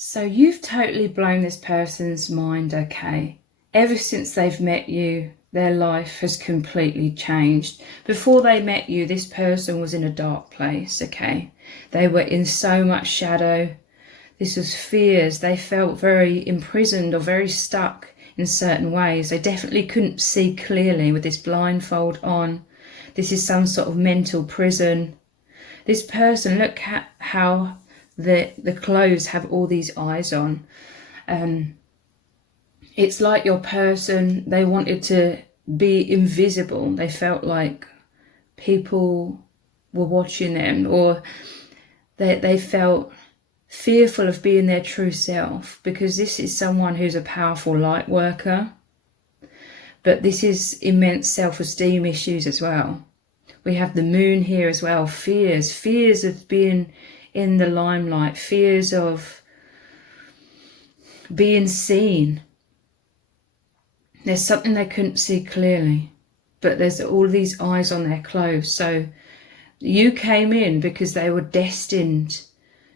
So you've totally blown this person's mind, okay? Ever since they've met you, their life has completely changed. Before they met you, this person was in a dark place, okay? They were in so much shadow. This was fears. They felt very imprisoned or very stuck in certain ways. They definitely couldn't see clearly with this blindfold on. This is some sort of mental prison. This person, look at how the clothes have all these eyes on. It's like your person, they wanted to be invisible. They felt like people were watching them, or they felt fearful of being their true self, because this is someone who's a powerful light worker. But this is immense self-esteem issues as well. We have the moon here as well. Fears of being in the limelight, fears of being seen. There's something they couldn't see clearly, but there's all these eyes on their clothes. So you came in because they were destined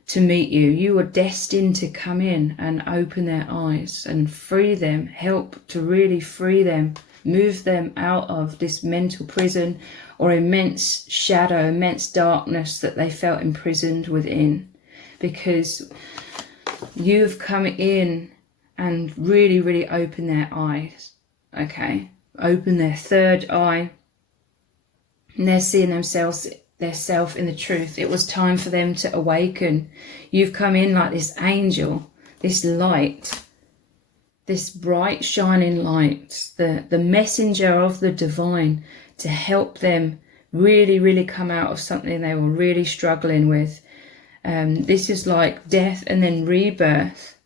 to meet you. You were destined to come in and open their eyes and free them, help to really free them, move them out of this mental prison or immense shadow, immense darkness that they felt imprisoned within, because you've come in and really, really opened their eyes, okay? Open their third eye, and they're seeing themselves, their self in the truth. It was time for them to awaken. You've come in like this angel, this light, this bright shining light, the messenger of the divine, to help them really, really come out of something they were really struggling with. This is like death and then rebirth.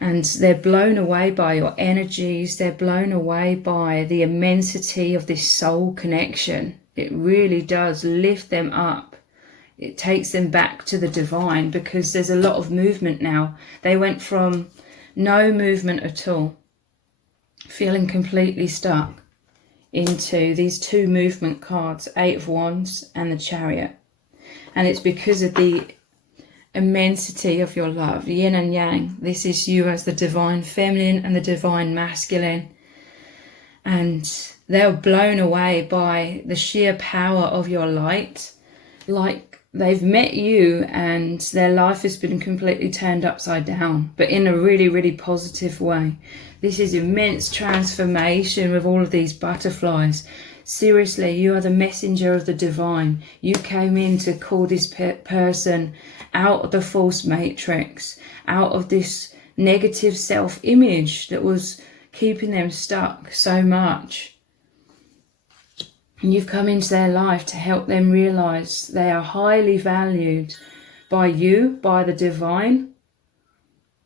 And they're blown away by your energies. They're blown away by the immensity of this soul connection. It really does lift them up. It takes them back to the divine, because there's a lot of movement now. They went from no movement at all, feeling completely stuck, into these two movement cards, Eight of Wands and the Chariot. And it's because of the immensity of your love, yin and yang. This is you as the divine feminine and the divine masculine. And they're blown away by the sheer power of your light. Like they've met you and their life has been completely turned upside down, but in a really, really positive way. This is immense transformation with all of these butterflies. Seriously, you are the messenger of the divine. You came in to call this person out of the false matrix, out of this negative self-image that was keeping them stuck so much. And you've come into their life to help them realize they are highly valued by you, by the divine.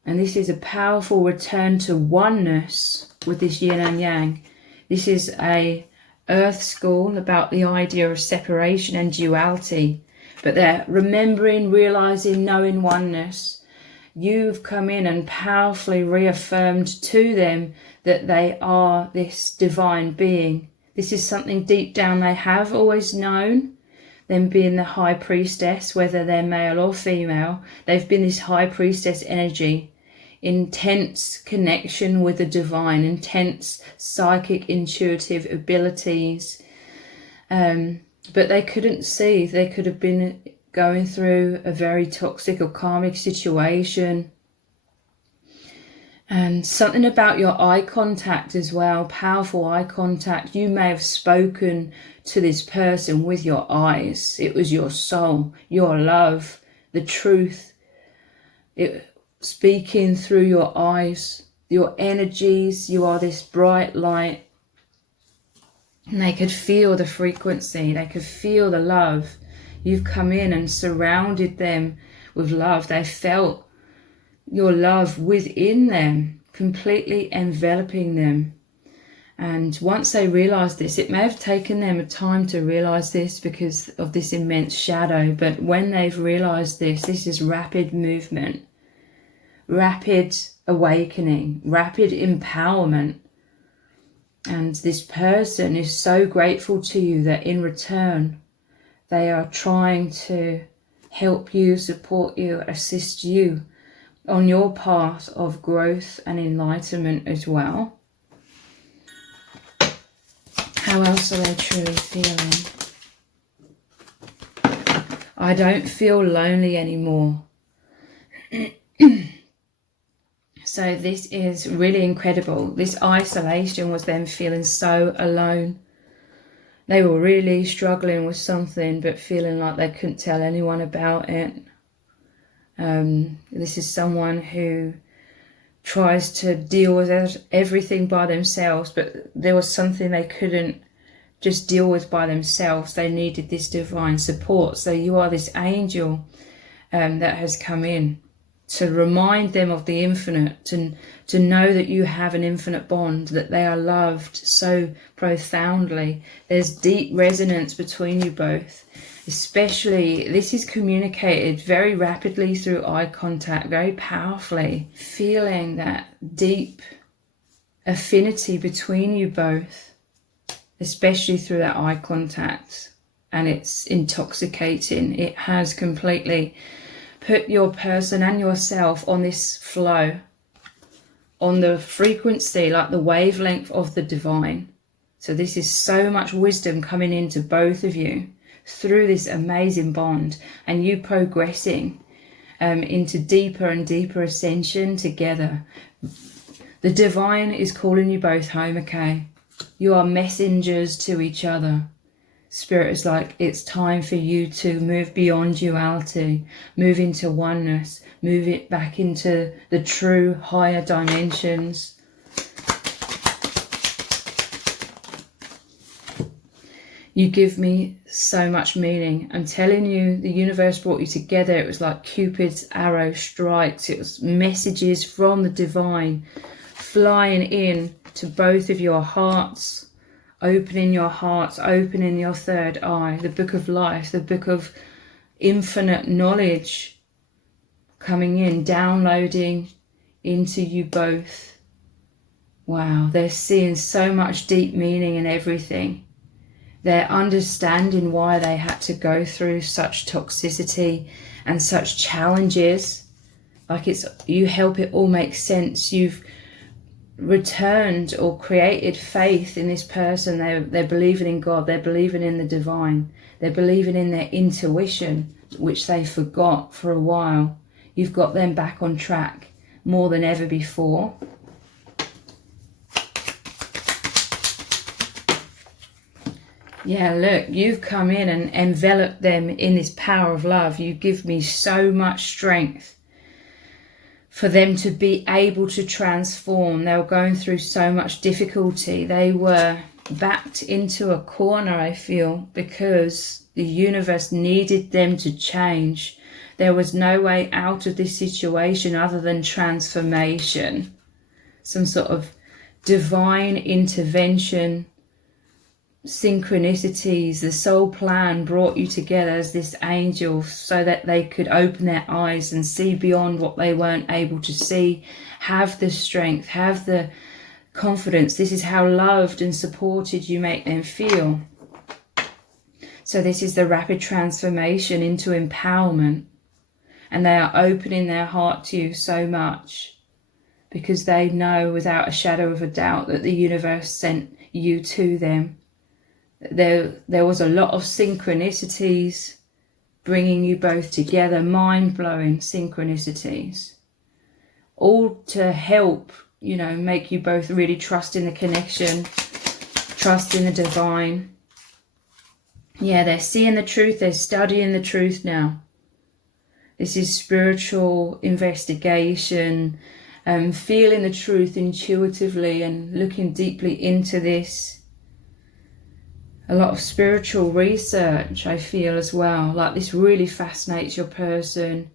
And this is a powerful return to oneness with this yin and yang. This is a earth school about the idea of separation and duality. But they're remembering, realizing, knowing oneness. You've come in and powerfully reaffirmed to them that they are this divine being. This is something deep down they have always known. Them being the high priestess, whether they're male or female, they've been this high priestess energy. Intense connection with the divine, intense psychic intuitive abilities. But they couldn't see. They could have been going through a very toxic or karmic situation. And something about your eye contact as well, powerful eye contact. You may have spoken to this person with your eyes. It was your soul, your love, the truth. Speaking through your eyes, your energies. You are this bright light. And they could feel the frequency. They could feel the love. You've come in and surrounded them with love. They felt your love within them, completely enveloping them. And once they realized this, it may have taken them a time to realize this because of this immense shadow. But when they've realized this, this is rapid movement, rapid awakening, rapid empowerment. And this person is so grateful to you that in return, they are trying to help you, support you, assist you on your path of growth and enlightenment as well. How else are they truly feeling? I don't feel lonely anymore. So this is really incredible. This isolation was them feeling so alone. They were really struggling with something, but feeling like they couldn't tell anyone about it. This is someone who tries to deal with everything by themselves, but there was something they couldn't just deal with by themselves. They needed this divine support. So you are this angel that has come in to remind them of the infinite, to know that you have an infinite bond, that they are loved so profoundly. There's deep resonance between you both. Especially, this is communicated very rapidly through eye contact, very powerfully. Feeling that deep affinity between you both, especially through that eye contact. And it's intoxicating. It has completely put your person and yourself on this flow, on the frequency, like the wavelength of the divine. So this is so much wisdom coming into both of you through this amazing bond, and you progressing into deeper and deeper ascension together. The divine is calling you both home, okay? You are messengers to each other. Spirit is like, it's time for you to move beyond duality, move into oneness, move it back into the true higher dimensions. You give me so much meaning. I'm telling you, the universe brought you together. It was like Cupid's arrow strikes. It was messages from the divine flying in to both of your hearts. Opening your hearts, opening your third eye, the book of life, the book of infinite knowledge coming in, downloading into you both. Wow, they're seeing so much deep meaning in everything. They're understanding why they had to go through such toxicity and such challenges. Like you help it all make sense. You've returned or created faith in this person. They're believing in God, they're believing in the divine, they're believing in their intuition, which they forgot for a while. You've got them back on track more than ever before. Yeah, look, you've come in and enveloped them in this power of love. You give me so much strength for them to be able to transform. They were going through so much difficulty. They were backed into a corner, I feel, because the universe needed them to change. There was no way out of this situation other than transformation. Some sort of divine intervention, synchronicities. The soul plan brought you together as this angel so that they could open their eyes and see beyond what they weren't able to see. Have the strength, have the confidence. This is how loved and supported you make them feel. So this is the rapid transformation into empowerment. And they are opening their heart to you so much because they know without a shadow of a doubt that the universe sent you to them. There was a lot of synchronicities bringing you both together, mind-blowing synchronicities, all to help, make you both really trust in the connection, trust in the divine. Yeah, they're seeing the truth, they're studying the truth now. This is spiritual investigation, feeling the truth intuitively and looking deeply into this. A lot of spiritual research, I feel, as well. Like this really fascinates your person.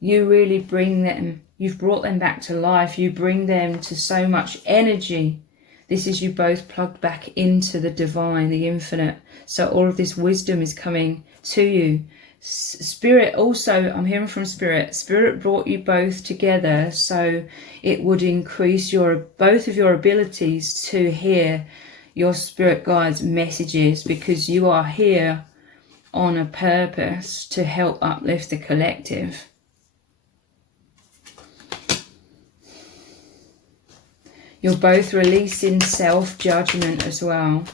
You really bring them, you've brought them back to life. You bring them to so much energy. This is you both plugged back into the divine, the infinite. So all of this wisdom is coming to you. Spirit also, I'm hearing from Spirit. Spirit brought you both together so it would increase both of your abilities to hear your spirit guides' messages, because you are here on a purpose to help uplift the collective. You're both releasing self-judgment as well.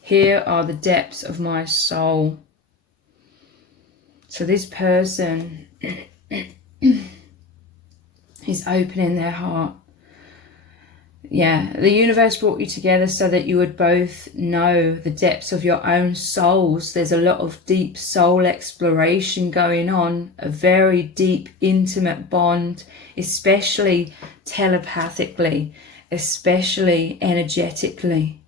Here are the depths of my soul. So this person is opening their heart. Yeah, the universe brought you together so that you would both know the depths of your own souls. There's a lot of deep soul exploration going on, a very deep, intimate bond, especially telepathically, especially energetically.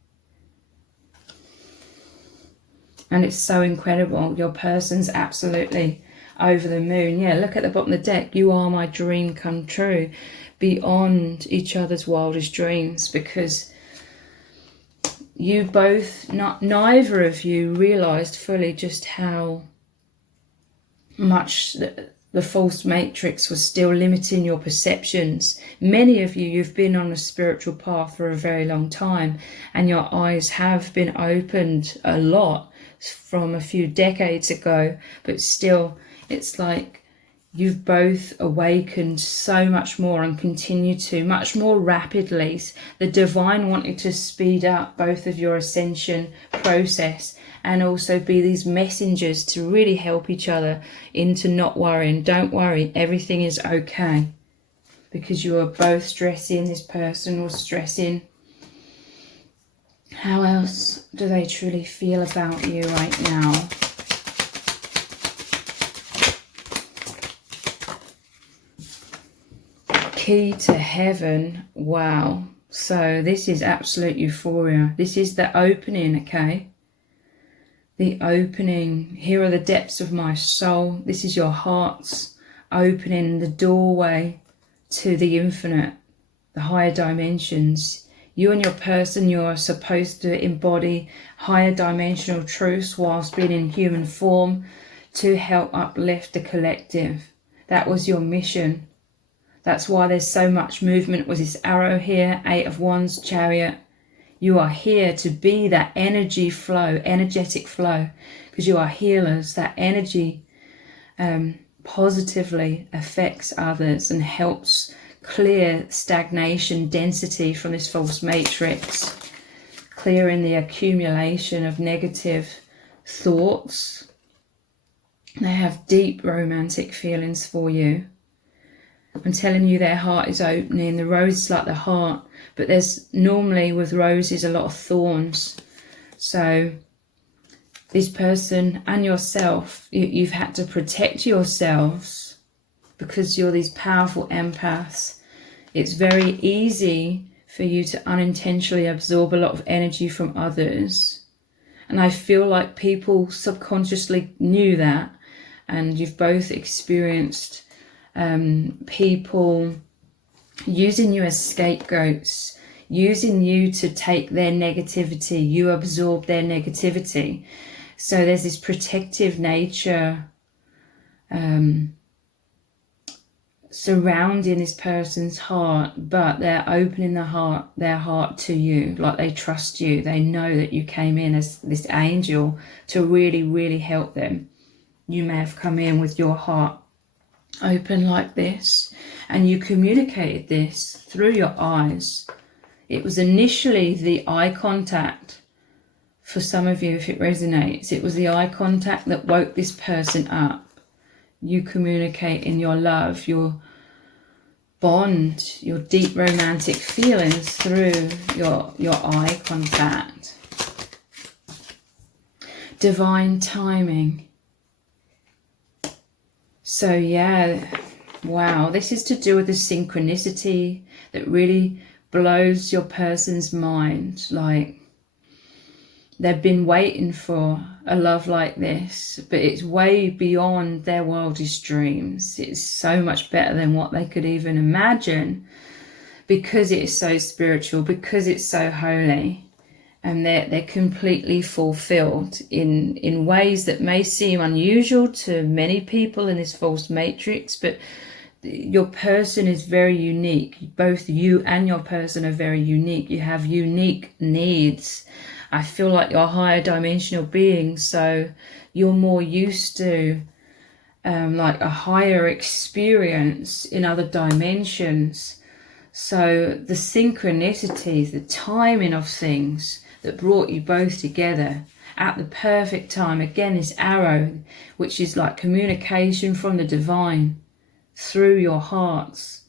And it's so incredible. Your person's absolutely over the moon. Yeah, look at the bottom of the deck. You are my dream come true. Beyond each other's wildest dreams, because you both, neither of you realized fully just how much the false matrix was still limiting your perceptions. Many of you, you've been on a spiritual path for a very long time, and your eyes have been opened a lot from a few decades ago, but still it's like you've both awakened so much more and continue to much more rapidly. The divine wanted to speed up both of your ascension process and also be these messengers to really help each other into not worrying. Don't worry, everything is okay, because you are both stressing. This person was stressing. How else do they truly feel about you right now? Key to heaven. Wow. So this is absolute euphoria. This is the opening, okay? The opening. Here are the depths of my soul. This is your heart's opening, the doorway to the infinite, the higher dimensions. You and your person, you're supposed to embody higher dimensional truths whilst being in human form to help uplift the collective. That was your mission. That's why there's so much movement with this arrow here, 8 of Wands, Chariot. You are here to be that energy flow, energetic flow, because you are healers. That energy positively affects others and helps clear stagnation, density from this false matrix, clearing the accumulation of negative thoughts. They have deep romantic feelings for you. I'm telling you, their heart is opening. The rose is like the heart, but there's normally with roses a lot of thorns. So this person and yourself, you've had to protect yourselves because you're these powerful empaths. It's very easy for you to unintentionally absorb a lot of energy from others. And I feel like people subconsciously knew that, and you've both experienced people using you as scapegoats, using you to take their negativity. You absorb their negativity. So there's this protective nature surrounding this person's heart, but they're opening their heart to you, like they trust you. They know that you came in as this angel to really, really help them. You may have come in with your heart open like this, and you communicated this through your eyes. It was initially the eye contact. For some of you, if it resonates, it was the eye contact that woke this person up. You communicate in your love, your bond, your deep romantic feelings through your eye contact. Divine timing. So yeah, wow, this is to do with the synchronicity that really blows your person's mind. Like, they've been waiting for a love like this, but it's way beyond their wildest dreams. It's so much better than what they could even imagine, because it is so spiritual, because it's so holy. And they're completely fulfilled in ways that may seem unusual to many people in this false matrix, but your person is very unique. Both you and your person are very unique. You have unique needs. I feel like you're higher dimensional beings, so you're more used to like a higher experience in other dimensions. So the synchronicities, the timing of things that brought you both together at the perfect time, again, this arrow, which is like communication from the divine through your hearts.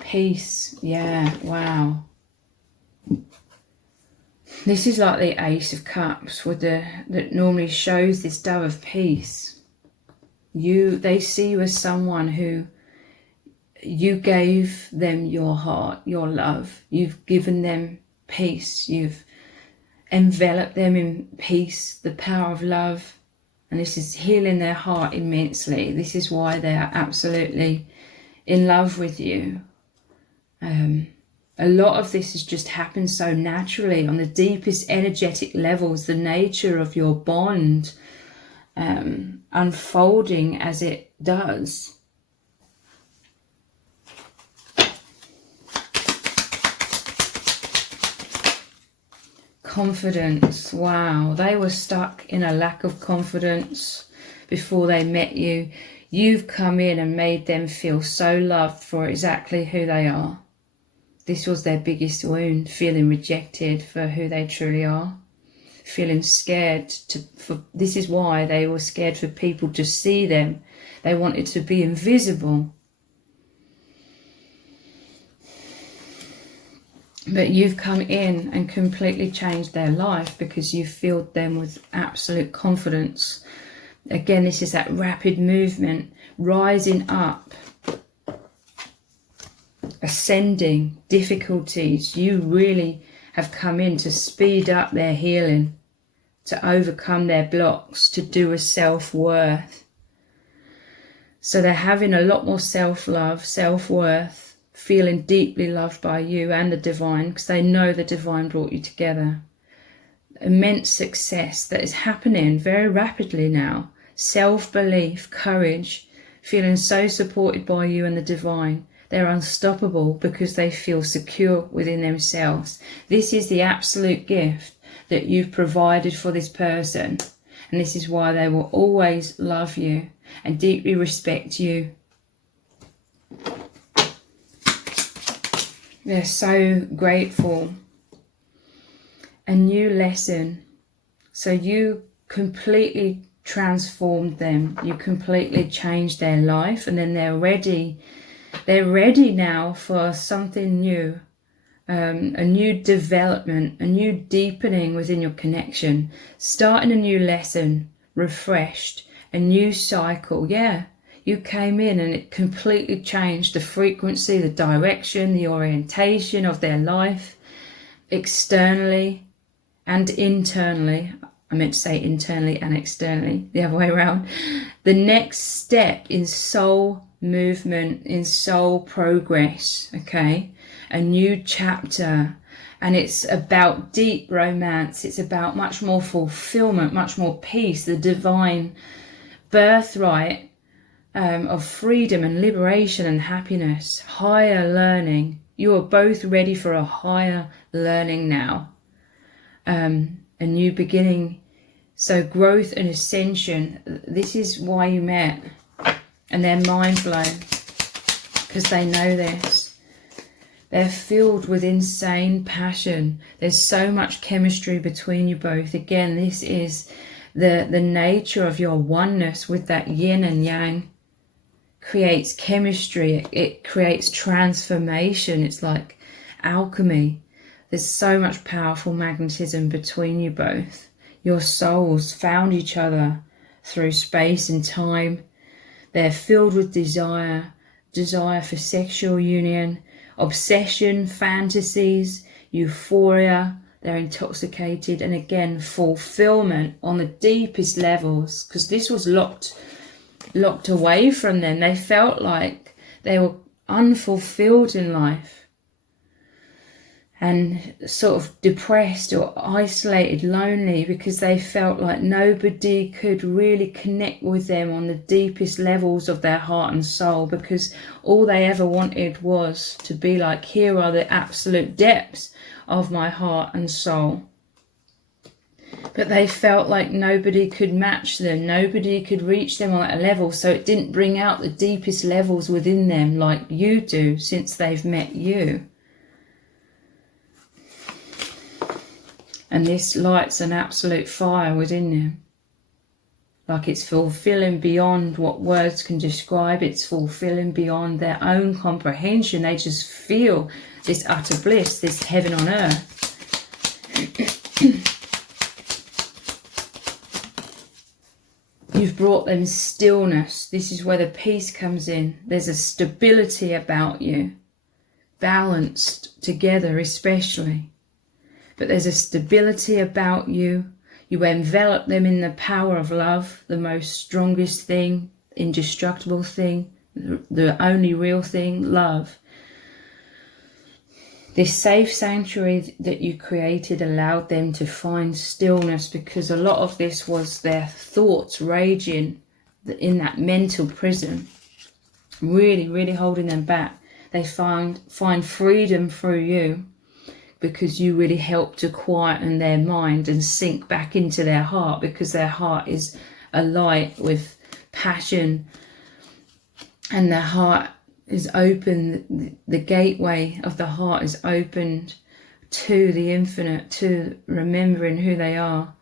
Peace, yeah, wow. This is like the Ace of Cups with that normally shows this dove of peace. They see you as someone who you gave them your heart, your love. You've given them peace. You've enveloped them in peace, the power of love. And this is healing their heart immensely. This is why they are absolutely in love with you. A lot of this has just happened so naturally on the deepest energetic levels, the nature of your bond unfolding as it does. Confidence, wow. They were stuck in a lack of confidence before they met you. You've come in and made them feel so loved for exactly who they are. This was their biggest wound, feeling rejected for who they truly are, feeling scared. This is why they were scared for people to see them. They wanted to be invisible. But you've come in and completely changed their life because you filled them with absolute confidence. Again, this is that rapid movement, rising up, ascending difficulties. You really have come in to speed up their healing, to overcome their blocks, to do a self-worth. So they're having a lot more self-love, self-worth, feeling deeply loved by you and the divine, because they know the divine brought you together. Immense success that is happening very rapidly now. Self-belief, courage, feeling so supported by you and the divine. They're unstoppable because they feel secure within themselves. This is the absolute gift that you've provided for this person. And this is why they will always love you and deeply respect you. They're so grateful. A new lesson. So you completely transformed them. You completely changed their life, and then they're ready. They're ready now for something new, a new development, a new deepening within your connection, starting a new lesson, refreshed, a new cycle. Yeah. You came in and it completely changed the frequency, the direction, the orientation of their life, externally and internally. I meant to say internally and externally, the other way around. The next step in soul movement, in soul progress, okay? A new chapter. And it's about deep romance. It's about much more fulfillment, much more peace, the divine birthright of freedom and liberation and happiness, higher learning. You are both ready for a higher learning now, a new beginning. So growth and ascension, this is why you met. And they're mind blown because they know this. They're filled with insane passion. There's so much chemistry between you both. Again, this is the nature of your oneness with that yin and yang. Creates chemistry, it creates transformation. It's like alchemy. There's so much powerful magnetism between you both. Your souls found each other through space and time. They're filled with desire for sexual union, obsession, fantasies, euphoria. They're intoxicated, and again, fulfillment on the deepest levels, because this was locked away from them. They felt like they were unfulfilled in life. and sort of depressed or isolated, lonely, because they felt like nobody could really connect with them on the deepest levels of their heart and soul, because all they ever wanted was to be like, here are the absolute depths of my heart and soul. But they felt like nobody could match them, nobody could reach them on that level, so it didn't bring out the deepest levels within them like you do since they've met you. And this lights an absolute fire within them. Like it's fulfilling beyond what words can describe. It's fulfilling beyond their own comprehension. They just feel this utter bliss, this heaven on earth. You've brought them stillness. This is where the peace comes in. There's a stability about you. Balanced together especially. But there's a stability about you. You envelop them in the power of love, the most strongest thing, indestructible thing, the only real thing, love. This safe sanctuary that you created allowed them to find stillness, because a lot of this was their thoughts raging in that mental prison, really, really holding them back. They find freedom through you, because you really help to quieten their mind and sink back into their heart, because their heart is alight with passion and their heart is open. The gateway of the heart is opened to the infinite, to remembering who they are.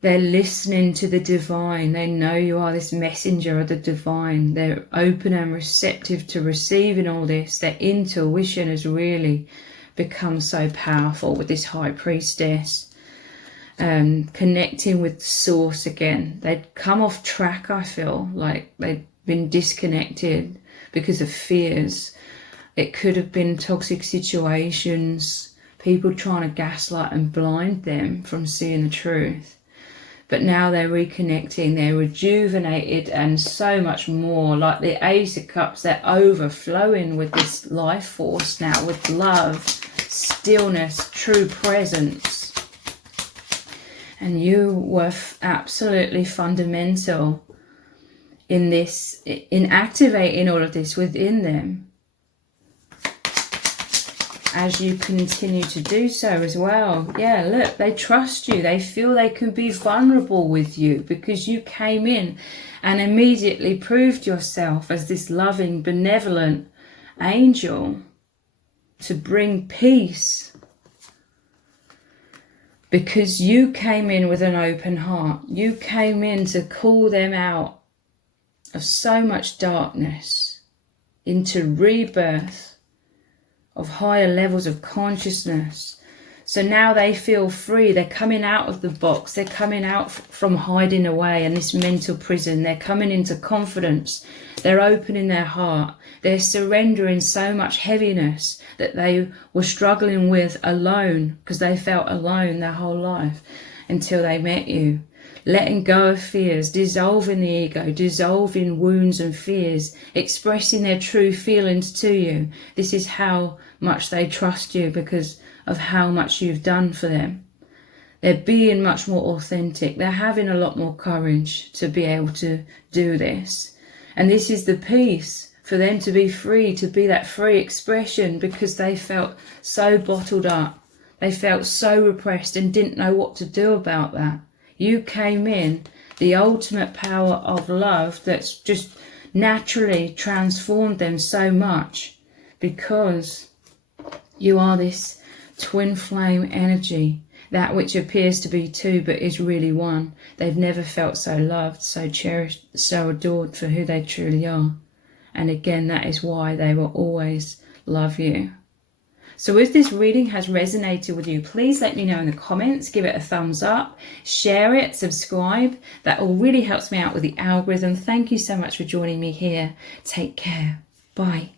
They're listening to the divine. They know you are this messenger of the divine. They're open and receptive to receiving all this. Their intuition has really become so powerful with this high priestess, connecting with the source again. They'd come off track, I feel like they'd been disconnected because of fears. It could have been toxic situations, people trying to gaslight and blind them from seeing the truth. But now they're reconnecting, they're rejuvenated, and so much more. Like the Ace of Cups, they're overflowing with this life force now, with love, stillness, true presence. And you were absolutely fundamental in this, in activating all of this within them, as you continue to do so as well. Yeah, look, they trust you. They feel they can be vulnerable with you, because you came in and immediately proved yourself as this loving, benevolent angel to bring peace, because you came in with an open heart. You came in to call them out of so much darkness into rebirth of higher levels of consciousness. So now they feel free. They're coming out of the box. They're coming out from hiding away in this mental prison. They're coming into confidence. They're opening their heart. They're surrendering so much heaviness that they were struggling with alone, because they felt alone their whole life until they met you. Letting go of fears, dissolving the ego, dissolving wounds and fears, expressing their true feelings to you. This is how much they trust you, because of how much you've done for them. They're being much more authentic. They're having a lot more courage to be able to do this. And this is the peace for them to be free, to be that free expression, because they felt so bottled up. They felt so repressed and didn't know what to do about that. You came in, the ultimate power of love that's just naturally transformed them so much, because you are this twin flame energy, that which appears to be two but is really one. They've never felt so loved, so cherished, so adored for who they truly are. And again, that is why they will always love you. So if this reading has resonated with you, please let me know in the comments, give it a thumbs up, share it, subscribe. That all really helps me out with the algorithm. Thank you so much for joining me here. Take care. Bye.